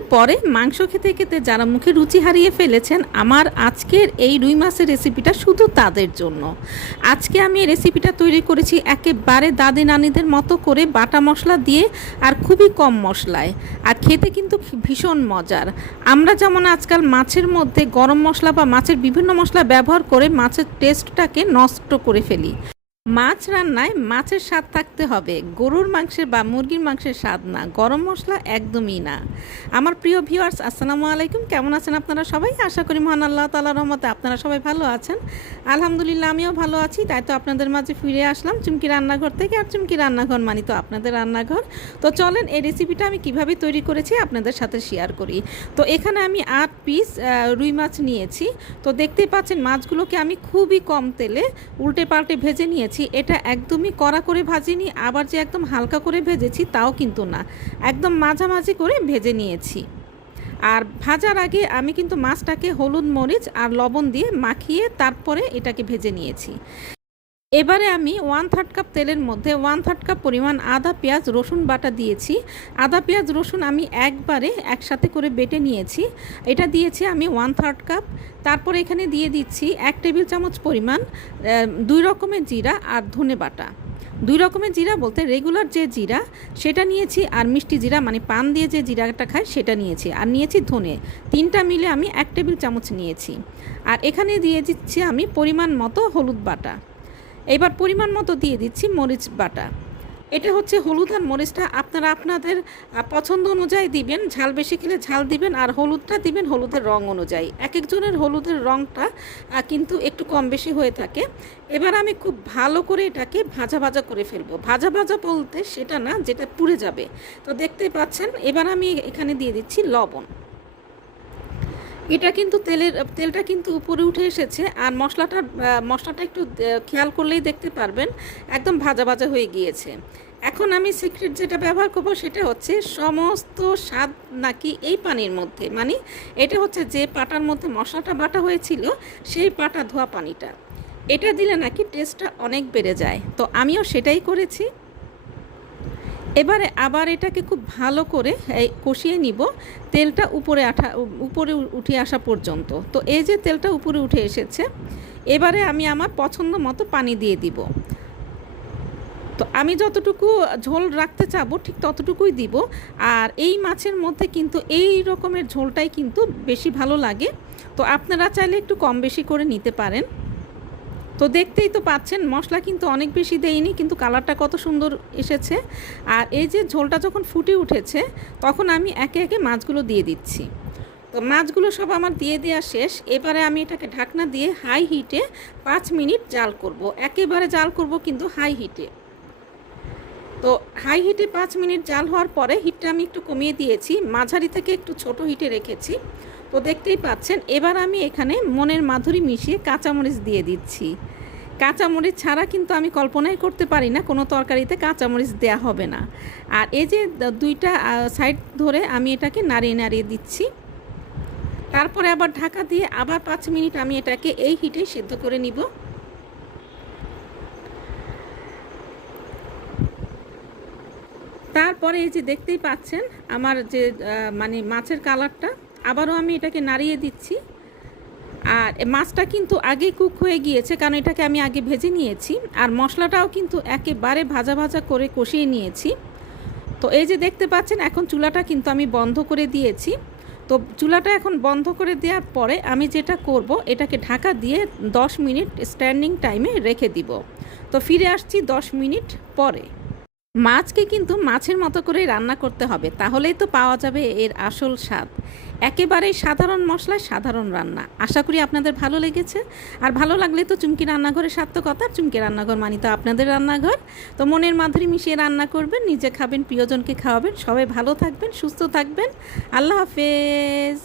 বিয়ের পরে মাংস খেতে খেতে যারা মুখে রুচি হারিয়ে ফেলেছেন, আমার আজকের এই রুই মাছের রেসিপিটা শুধু তাদের জন্য। আজকে আমি এই রেসিপিটা তৈরি করেছি একেবারে দাদি নানিদের মতো করে বাটা মশলা দিয়ে আর খুবই কম মশলায়। আর খেতে কিন্তু ভীষণ মজার। আমরা যেমন আজকাল মাছের মধ্যে গরম মশলা বা মাছের বিভিন্ন মশলা ব্যবহার করে মাছের টেস্টটাকে নষ্ট করে ফেলি। মাছ রান্নায় মাছের স্বাদ থাকতে হবে। গরুর মাংসের বা মুরগির মাংসের স্বাদ না। গরম মশলা একদমই না। আমার প্রিয় ভিউয়ার্স আসসালামু আলাইকুম। কেমন আছেন আপনারা সবাই? আশা করি মহান আল্লাহ তালার রহমতে আপনারা সবাই ভালো আছেন। আলহামদুলিল্লাহ, আমিও ভালো আছি। তাই তো আপনাদের মাঝে ফিরে আসলাম চুমকি রান্নাঘর থেকে। আর চুমকি রান্নাঘর মানি তো আপনাদের রান্নাঘর। তো চলেন এই রেসিপিটা আমি কীভাবে তৈরি করেছি আপনাদের সাথে শেয়ার করি। তো এখানে আমি আট পিস রুই মাছ নিয়েছি। তো দেখতেই পাচ্ছেন মাছগুলোকে আমি খুবই কম তেলে উল্টে পাল্টে ভেজে নিয়েছি। এটা একদমই কড়া করে ভাজিনি, আবার যে একদম হালকা করে ভেজেছি তাও কিন্তু না। একদম মাঝামাঝি করে ভেজে নিয়েছি। আর ভাজার আগে আমি কিন্তু মাছটাকে হলুদ মরিচ আর লবণ দিয়ে মাখিয়ে তারপরে এটাকে ভেজে নিয়েছি। এবারে আমি ওয়ান থার্ড কাপ তেলের মধ্যে ওয়ান থার্ড কাপ পরিমাণ আদা, পেঁয়াজ, রসুন বাটা দিয়েছি। আদা, পেঁয়াজ, রসুন আমি একবারে একসাথে করে বেটে নিয়েছি। এটা দিয়েছি আমি ওয়ান থার্ড কাপ তারপরে এখানে দিয়ে দিচ্ছি এক টেবিল চামচ পরিমাণ দুই রকমের জিরা আর ধনে বাটা। দুই রকমের জিরা বলতে রেগুলার যে জিরা, সেটা নিয়েছি আর মিষ্টি জিরা মানে পান দিয়ে যে জিরাটা খায় সেটা নিয়েছি। আর নিয়েছি ধনে। তিনটা মিলে আমি এক টেবিল চামচ নিয়েছি। আর এখানে দিয়ে দিচ্ছি আমি পরিমাণ মতো হলুদ বাটা। এবার পরিমাণ মতো দিয়ে দিচ্ছি মরিচ বাটা। এটা হচ্ছে হলুদ আর মরিচটা আপনারা আপনাদের পছন্দ অনুযায়ী দিবেন। ঝাল বেশি খেলে ঝাল দিবেন আর হলুদটা দিবেন হলুদের রং অনুযায়ী। এক একজনের হলুদের রংটা কিন্তু একটু কম বেশি হয়ে থাকে। এবার আমি খুব ভালো করে এটাকে ভাজা ভাজা করে ফেলব। ভাজা ভাজা বলতে সেটা না, যেটা পুড়ে যাবে। তো দেখতেই পাচ্ছেন, এবার আমি এখানে দিয়ে দিচ্ছি লবণ। এটা কিন্তু তেলের, তেলটা কিন্তু উপরে উঠে এসেছে। আর মশলাটা মশলাটা একটু খেয়াল করলেই দেখতে পারবেন, একদম ভাজা ভাজা হয়ে গিয়েছে। এখন আমি সিক্রেট যেটা ব্যবহার করব সেটা হচ্ছে সমস্ত স্বাদ নাকি এই পানির মধ্যে। মানে এটা হচ্ছে যে পাটার মধ্যে মশলাটা বাটা হয়েছিল, সেই পাটা ধোয়া পানিটা। এটা দিলে নাকি টেস্টটা অনেক বেড়ে যায়। তো আমিও সেটাই করেছি। এবারে আবার এটাকে খুব ভালো করে কষিয়ে নিব তেলটা উপরে আঠা, উপরে উঠে আসা পর্যন্ত। তো এই যে তেলটা উপরে উঠে এসেছে, এবারে আমি আমার পছন্দ মতো পানি দিয়ে দিব। তো আমি যতটুকু ঝোল রাখতে চাবো, ঠিক ততটুকুই দিব। আর এই মাছের মধ্যে কিন্তু এই রকমের ঝোলটাই কিন্তু বেশি ভালো লাগে। তো আপনারা চাইলে একটু কম বেশি করে নিতে পারেন। তো দেখতেই তো পাচ্ছেন, মশলা কিন্তু অনেক বেশি দেয়নি, কিন্তু কালারটা কত সুন্দর এসেছে। আর এই যে ঝোলটা যখন ফুটে উঠেছে, তখন আমি একে একে মাছগুলো দিয়ে দিচ্ছি। তো মাছগুলো সব আমার দিয়ে দেওয়া শেষ। এবারে আমি এটাকে ঢাকনা দিয়ে হাই হিটে পাঁচ মিনিট জাল করব। একেবারে জাল করব কিন্তু হাই হিটে তো হাই হিটে পাঁচ মিনিট জাল হওয়ার পরে হিটটা আমি একটু কমিয়ে দিয়েছি। মাঝারি থেকে একটু ছোট হিটে রেখেছি। তো দেখতেই পাচ্ছেন, এবার আমি এখানে মনের মাধুরী মিশিয়ে কাঁচামরিচ দিয়ে দিচ্ছি। কাঁচামরিচ ছাড়া কিন্তু আমি কল্পনাই করতে পারি না, কোনো তরকারিতে কাঁচামরিচ দেয়া হবে না। আর এই যে দুইটা সাইড ধরে আমি এটাকে নাড়িয়ে নাড়িয়ে দিচ্ছি। তারপরে আবার ঢাকা দিয়ে আবার পাঁচ মিনিট আমি এটাকে এই হিটে সেদ্ধ করে নিব। তারপরে এই যে দেখতেই পাচ্ছেন, আমার যে মানে মাছের কালারটা আবারও আমি এটাকে নাড়িয়ে দিচ্ছি। আর মাছটা কিন্তু আগেই কুক হয়ে গিয়েছে, কারণ এটাকে আমি আগে ভেজে নিয়েছি। আর মশলাটাও কিন্তু একেবারে ভাজা ভাজা করে কষিয়ে নিয়েছি। তো এই যে দেখতে পাচ্ছেন, এখন চুলাটা কিন্তু আমি বন্ধ করে দিয়েছি। তো চুলাটা এখন বন্ধ করে দেওয়ার পরে আমি যেটা করব, এটাকে ঢাকা দিয়ে 10 মিনিট স্ট্যান্ডিং টাইমে রেখে দিব। তো ফিরে আসছি 10 মিনিট পরে। মাছকে কিন্তু মাছের মতো করেই রান্না করতে হবে, তাহলেই তো পাওয়া যাবে এর আসল স্বাদ। একেবারেই সাধারণ মশলায় সাধারণ রান্না। আশা করি আপনাদের ভালো লেগেছে। আর ভালো লাগলে তো চুমকি রান্নাঘরের সার্থকতা চুমকি রান্নাঘর মানি তো আপনাদের রান্নাঘর। তো মনের মাধুরী মিশিয়ে রান্না করবেন, নিজে খাবেন, প্রিয়জনকে খাওয়াবেন। সবাই ভালো থাকবেন, সুস্থ থাকবেন। আল্লাহ হাফেজ।